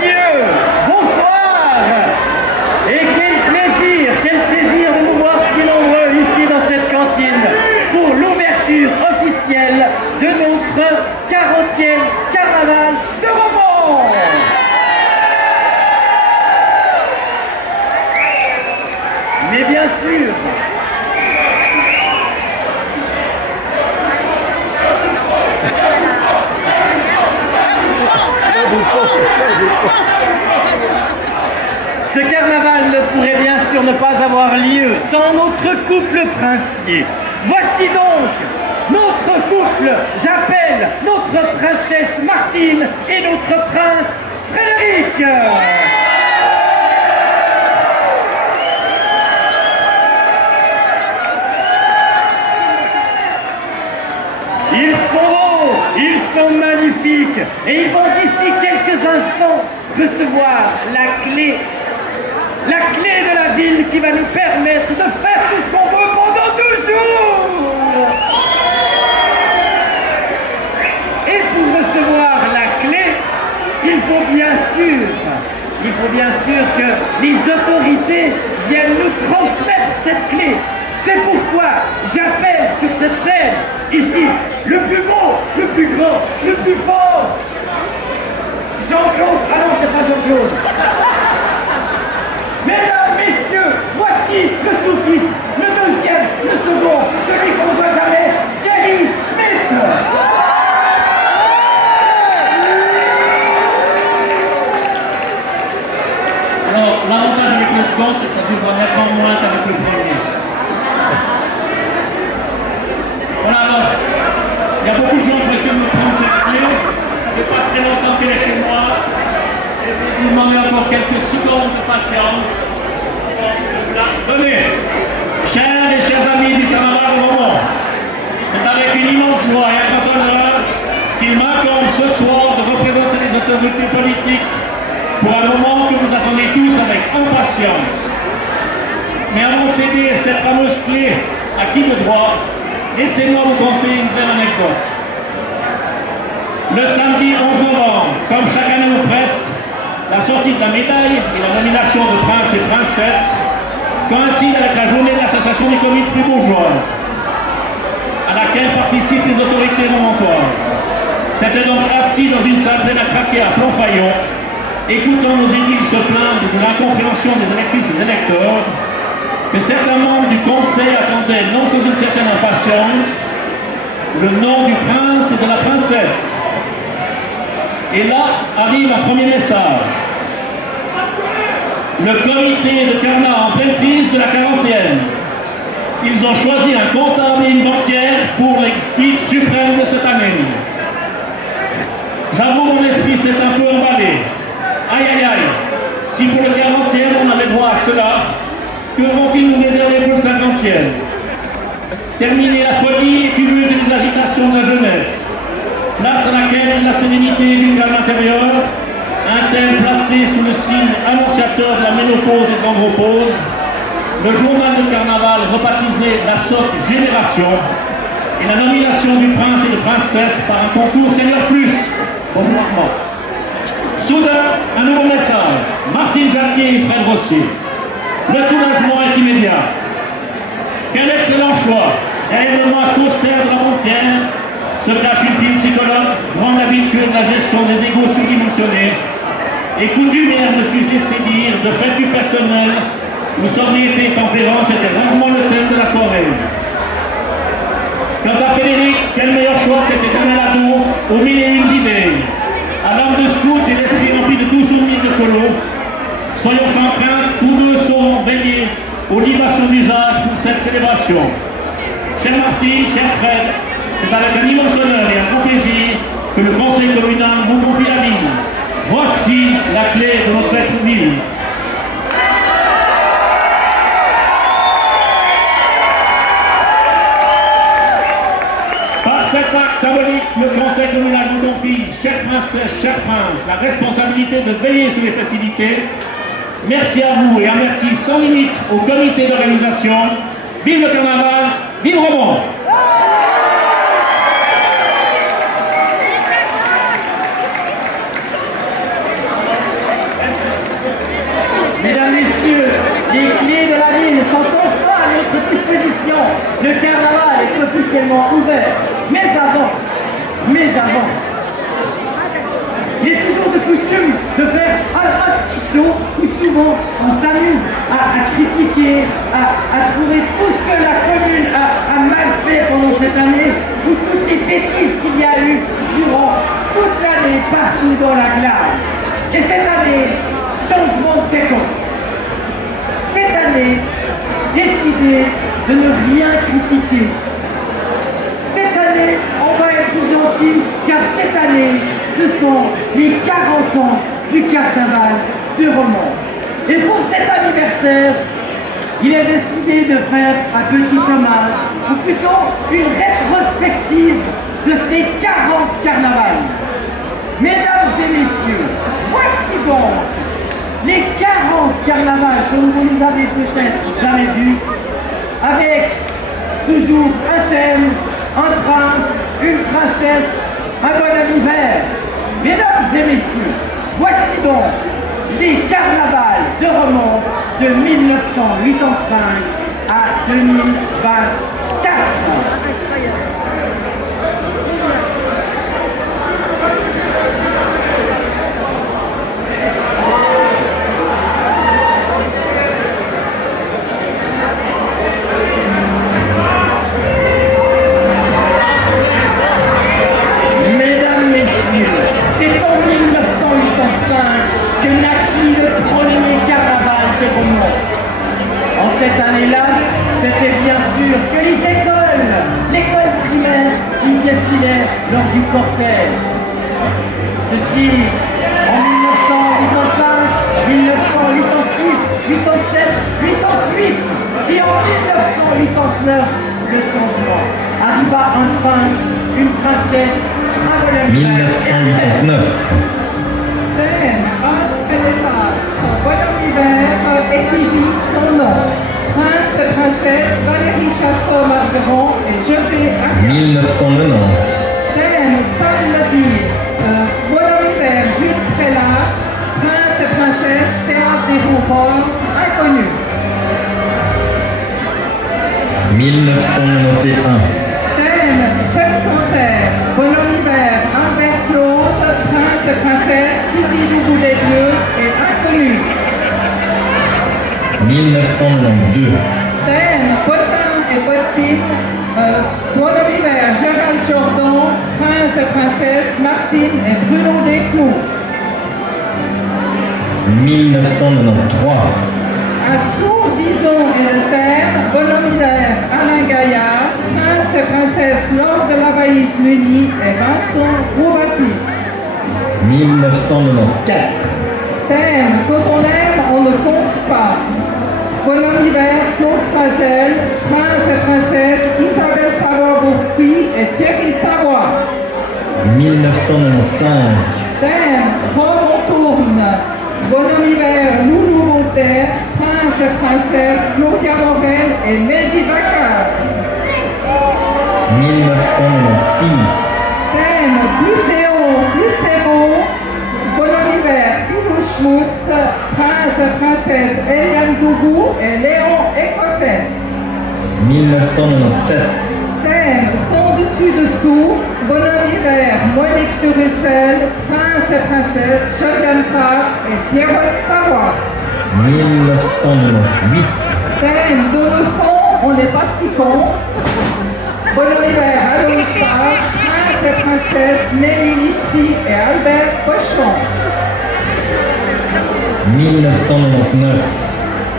Dieu, bonsoir. Et quel plaisir de nous voir si nombreux ici dans cette cantine pour l'ouverture officielle de notre 40e carnaval de Romans. Mais bien sûr, ce carnaval ne pourrait bien sûr ne pas avoir lieu sans notre couple princier. Voici donc notre couple. J'appelle notre princesse Martine et notre prince Frédéric. Ils sont beaux, ils sont magnifiques et ils vont d'ici quelques instants recevoir la clé de la ville qui va nous permettre de faire tout ce qu'on veut pendant 2 jours. Et pour recevoir la clé, il faut bien sûr que les autorités viennent nous transmettre cette clé. C'est pourquoi j'appelle sur cette scène, ici, le plus beau, le plus grand, le plus fort, Jean-Claude. Ah non, c'est pas Jean-Claude. Mesdames, messieurs, voici le sous-titre, le deuxième, le second, celui qu'on ne voit jamais, Thierry Schmitt. Alors, l'avantage avec le second, c'est que ça dure nettement moins qu'avec le premier. Voilà, alors, il y a beaucoup de gens qui essaient de me prendre cette clé. Ça fait pas très longtemps qu'elle est chez moi. Et je vais vous demander encore quelques secondes de patience. Venez, chers et chers amis du carnaval de Romans, c'est avec une immense joie et un grand honneur qu'il m'accorde ce soir de représenter les autorités politiques pour un moment que vous attendez tous avec impatience. Mais avant de céder cette fameuse clé à qui de droit, laissez-moi vous conter une belle anecdote. Le samedi 11 novembre, comme chaque année ou presque, la sortie de la médaille et la nomination de prince et princesse coïncide avec la journée de l'association des communes fribourgeoises, à laquelle participent les autorités romantoises. C'était donc assis dans une salle pleine à craquer à Plomfaillon, écoutant nos édiles se plaindre de l'incompréhension des électrices et des électeurs, que certains membres du conseil attendaient, non sans une certaine impatience, le nom du prince et de la princesse. Et là arrive un premier message. Le comité de Carnat en pleine crise de la 40e. Ils ont choisi un comptable et une banquière pour les guides suprêmes de cette année. J'avoue, mon esprit s'est un peu emballé. Aïe aïe aïe, si pour le 40e on avait droit à cela, que vont-ils nous réserver pour le 50e? Terminer la folie et tumulte des agitations de la jeunesse. Place dans laquelle la sérénité du calme intérieur, un thème placé sous le signe annonciateur de la ménopause et de l'andropause, le journal de carnaval rebaptisé La Sotte Génération et la nomination du prince et de princesse par un concours Seigneur Plus. Bonjour Armand. Soudain, un nouveau message. Martine Jacquier et Fred Rossier. Le soulagement est immédiat. Quel excellent choix. Derrière le masque austère de la banquière se cache une fille psychologue, grande habituée de la gestion des égos surdimensionnés et coutumière, me suis-je laissé dire, de fait du personnel où sobriété et tempérance étaient rarement le thème de la soirée. Quant à Frédéric, quel meilleur choix que c'était un ado aux mille et une idées, à l'âme de scout et l'esprit rempli de doux souvenirs de colo. Soyons sans crainte, tous deux seront veillés aux libations d'usage pour cette célébration. Chère Martine, cher Fred, c'est avec un immense honneur et un grand plaisir que le conseil communal vous confie la ligne. Voici la clé de notre belle ville. Par cet acte symbolique, le conseil communal vous confie, chère princesse, cher prince, la responsabilité de veiller sur les festivités. Merci à vous et un merci sans limite au comité d'organisation. Vive le carnaval, vive Romans! Mesdames, Messieurs, les clés de la ville sont constamment à notre disposition. Le carnaval est officiellement ouvert. Mais avant, il est toujours de coutume de faire un petit show où souvent on s'amuse à critiquer, à trouver tout ce que la commune a mal fait pendant cette année, ou toutes les bêtises qu'il y a eu durant toute l'année partout dans la glace. Et cette année, changement de décompte. Cette année, décidez de ne rien critiquer. Cette année, on va être gentil, car cette année, ce sont les 40 ans du carnaval de Romans. Et pour cet anniversaire, il est décidé de faire un petit hommage, ou plutôt une rétrospective de ces 40 carnavals. Mesdames et messieurs, voici donc les 40 carnavals que vous ne avez peut-être jamais vus, avec toujours un thème, un prince, une princesse, un bon hiver. Mesdames et messieurs, voici donc les carnavals de Romans de 1985 à 2024. Que naquit le premier carnaval de Romans. En cette année-là, c'était bien sûr que les l'école primaire qui défilaient lors du cortège. Ceci en 1985, 1986, 87, 88 et en 1989, le changement. Arriva un prince, une princesse, un voleur. 1989. Bon hiver écrivit son nom. Prince, princesse, Valérie Chassot-Margueron et José Aguilar. 1990. Thème, Sainte-Nadine. Bon hiver, Jules Prélat. Prince, princesse, Théâtre des Rouroirs, inconnu. 1991. Thème, Septentaire. Bon hiver, Albert Claude. Prince, princesse, Sylvie Loubou des Dieux et inconnu. 1992. Thème, Potin et Potine, Bon hiver, Gérald Jordan, Prince et Princesse, Martine et Bruno Desclous. 1993. À Sourdison et le thème, Bon hiver, Alain Gaillard, Prince et Princesse, Laure de la Vaïs Muni et Vincent Roubati. 1994. Thème, quand on aime, on ne compte pas. Bon hiver, Claude Fazel, Prince et Princesse, Isabelle Savoie-Bourpi et Thierry Savoie. 1995. Thème, Rome on tourne. Bon hiver, Loulou Motet, Prince et Princesse, Claudia Morel et Mehdi Bakar. 1996. Thème, plus c'est haut, plus c'est beau. Bon hiver, Hugo Schmutz, Prince et Princesse, Eliane Dougou et Léon Écossais. 1997. Thème, son dessus-dessous, Bon hiver, Monique de Russel, Prince et Princesse, Josiane Favre et Pierre Savoie. 1998. Thème, dans le fond, on n'est pas si con. Bon hiver, Aloïs Page, Prince et Princesse, Nelly Lichty et Albert Pochon. 1999.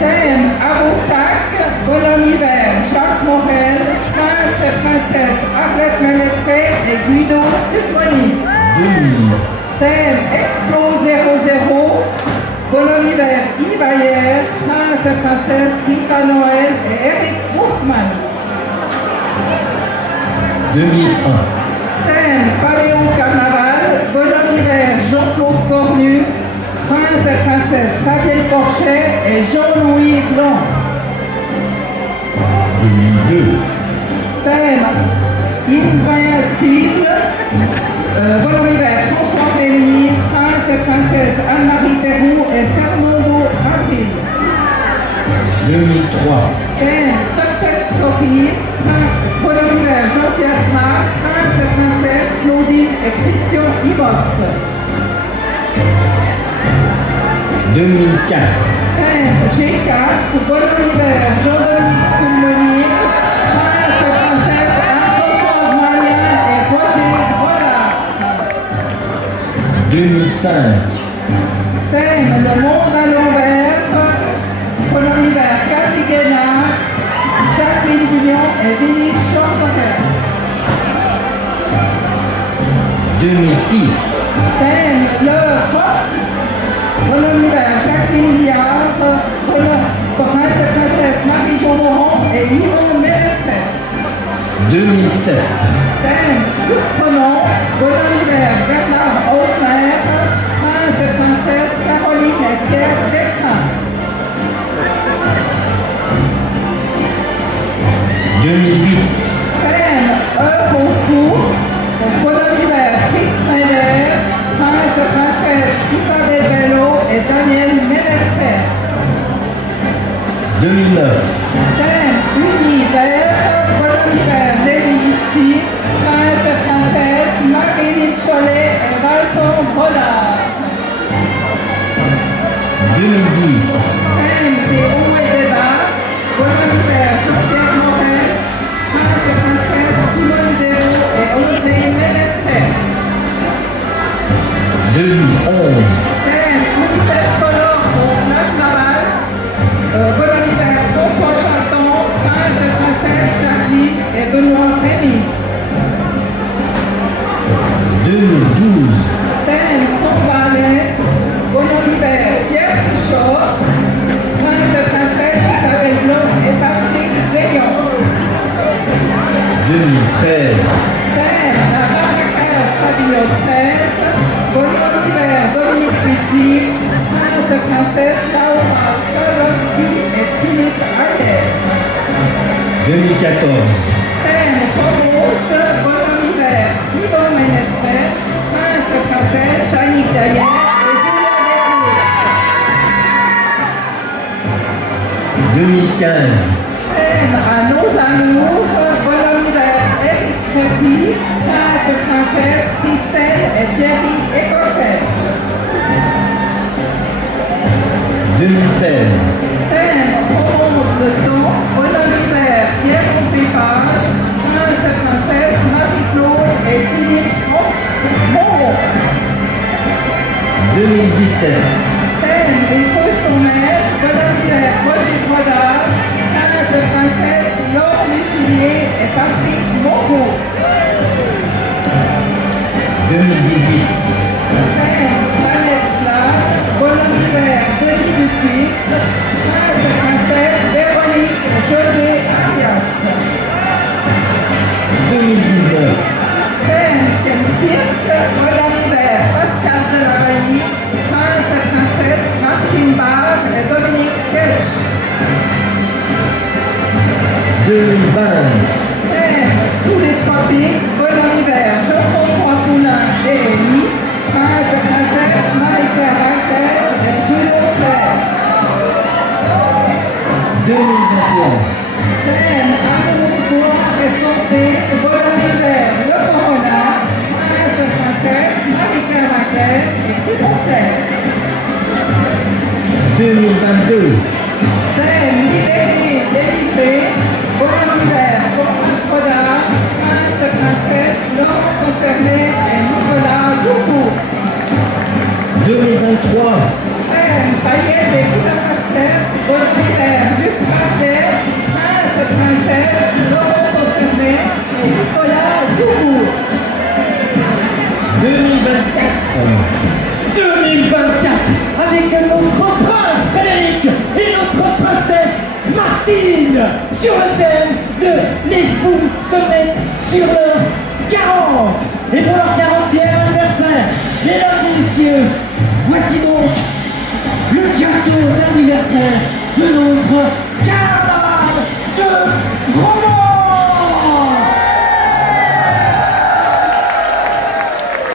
Thème, à Boussac, Bon hiver, Jacques Morel, Prince et Princesse, Arlette Ménétré et Guido Sudmoni. 2000. Thème, Explo 00, Bon hiver, Yves Ayer, Prince et Princesse, Rita Noël et Eric Hoffman. 2001. Thème, Paléo Carnaval, Bon hiver, Jean-Claude Cornu, Prince et Princesse, Fabienne Porchet et Jean-Louis Blanc. 2002. Thème, Invincible, Bon hiver, François Rémy, Prince et Princesse, Anne-Marie Perrou et Fernando Abril. Christophe. 2004, Thème G4 pour bon anniversaire Jean-Dominique Soumonique, prince et princesse Anne-Françoise Marien et Roger Vollard. 2005, Thème Le monde à l'envers, bon anniversaire Cathy Guénard, Jacqueline Dunion et Vinnie Chanterer. 2006, Thème Le Pop, bon anniversaire Jacqueline Liard, prince et princesse Marie-Jo Laurent et Yvon Mélefer. 2007, Thème surprenant, bon anniversaire Bernard Osner, prince et princesse Caroline et Pierre Descrains. 2008, Thème œuvre au four, bon anniversaire Fritz Schneider, prince et princesse Isabelle Bello et Daniel Mélefer. 2009, Thème univers, bon anniversaire Nelly Ishti, prince et princesse Marie-Lynne Chollet et Vincent Bollard. 2010, Thème des hauts et des bas, bon anniversaire Jean-Pierre Morel, prince et princesse Simone Dérault et André Mélefer. 2011, Thème Concept Color au Lac Laval, bon anniversaire François Chaton, prince et princesse Jacqueline et Benoît Rémy. 2012, Thème Son Ballet, bon anniversaire Pierre Fichot, prince et princesse Isabelle Blanc et Patrick Rayon. 2013, Thème La Barricade Fabio 13, bon anniversaire Dominique Petit, prince et princesse Laura Chalowski et Philippe Haller. 2014, Thème Rose, bon anniversaire Yvon Ménetrel, prince et princesse Jannick Dayen et Julien Descours. 2015, Thème à nos amours, bon anniversaire Eric Crépi, prince et princesse Christelle et Thierry Écoquet. 2016, Thème remonte le temps, bon anniversaire Pierre Pompépage, prince et princesse Marie-Claude et Philippe Moreau. 2017, Thème Les feux sont mères, bon anniversaire Roger Brodard, prince et princesse Laure Messilier et Patrick Moreau. 2018, Thème Planète Flamme, bon anniversaire Denis de Suisse, prince et princesse Véronique et José Arias. 2019, Thème Quel cirque, bon anniversaire Pascal Delavallie, prince et princesse Martine Barre et Dominique Kesch. 2020, Thème Sous les tropiques, bon anniversaire Jean-François Poulain et Élie, prince et princesse Marie-Claire Raquel et Julien Claire. 2021, Thème Amour, gloire et santé, bon anniversaire Le Corona, prince et princesse Marie-Claire Raquel et Julien Claire. 2022, Thème Libéré, délivré, bon anniversaire Corinne Codard, prince et princesse Laurence Concerné et Nicolas Doucourt. 2023, Thème Paillettes et Boudapasteur, bon anniversaire Luc Fardet, prince et princesse Laurence Concerné et Nicolas Doucourt. 2024 avec notre prince Frédéric et notre princesse Martine sur le thème de Les fous se mettent sur leur 40 et pour leur 40e anniversaire. Mesdames et messieurs, voici donc le gâteau d'anniversaire de notre